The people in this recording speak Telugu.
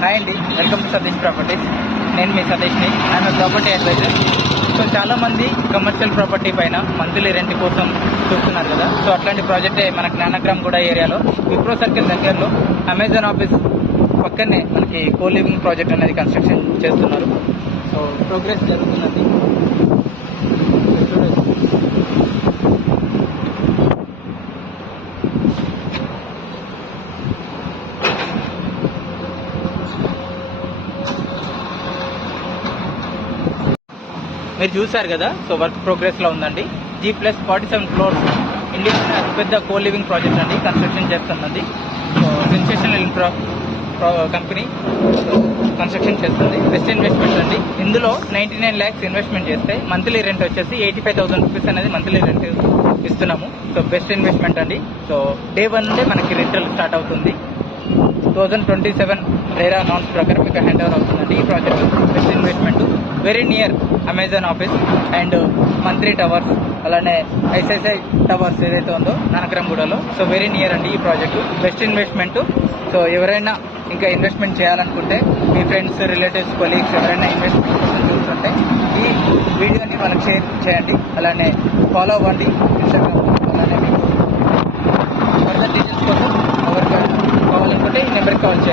హాయ్ అండి, వెల్కమ్ టు సతీష్ ప్రాపర్టీస్. నేను మీ సతీష్ని, ఐఎమ్ ప్రాపర్టీ అడ్వైజర్. సో చాలామంది కమర్షియల్ ప్రాపర్టీ పైన మంత్లీ రెంట్ కోసం చూస్తున్నారు కదా. సో అట్లాంటి ప్రాజెక్టే మన జ్ఞానగ్రామ్ కూడా ఏరియాలో విప్రో సర్కిల్ దగ్గరలో అమెజాన్ ఆఫీస్ పక్కనే మనకి కో లివింగ్ ప్రాజెక్ట్ అనేది కన్స్ట్రక్షన్ చేస్తున్నారు. సో ప్రోగ్రెస్ జరుగుతున్నది. చూడొచ్చు. మీరు చూసారు కదా. సో వర్క్ ప్రోగ్రెస్లో ఉందండి. G+47 ఫ్లోర్స్ ఇండియాలోనే అతిపెద్ద కో లివింగ్ ప్రాజెక్ట్ అండి కన్స్ట్రక్షన్ చేస్తున్నది. సో సెన్సేషనల్ కంపెనీ కన్స్ట్రక్షన్ చేస్తుంది. బెస్ట్ ఇన్వెస్ట్మెంట్ అండి. ఇందులో 99 lakhs ఇన్వెస్ట్మెంట్ చేస్తే మంత్లీ రెంట్ వచ్చేసి 85,000 రూపీస్ అనేది మంత్లీ రెంట్ ఇస్తున్నాము. సో బెస్ట్ ఇన్వెస్ట్మెంట్ అండి. సో డే 1 నుండే మనకి రెంటల్ స్టార్ట్ అవుతుంది. 2027 రేరా నామ్స్ ప్రకారం మీకు హ్యాండ్ ఓవర్ అవుతుందండి ఈ project. Best investment, very near Amazon office and మంత్రి టవర్స్, అలానే ఐసిఐసిఐ టవర్స్ ఏదైతే ఉందో నానక్రమ్గూడలో. సో వెరీ నియర్ అండి ఈ ప్రాజెక్టు. Best investment. సో ఎవరైనా ఇంకా ఇన్వెస్ట్మెంట్ చేయాలనుకుంటే మీ ఫ్రెండ్స్, రిలేటివ్స్, కొలీగ్స్ ఎవరైనా ఇన్వెస్ట్మెంట్ కోసం చూస్తుంటే ఈ వీడియోని వాళ్ళకి షేర్ చేయండి. అలానే ఫాలో అవ్వండి ఇన్స్టాగ్రామ్. అలానే మీకు ఫర్దర్ డీటెయిల్స్ కోసం ఎవరికి కావాలనుకుంటే ఈ నెంబర్కి కాల్ చేయండి.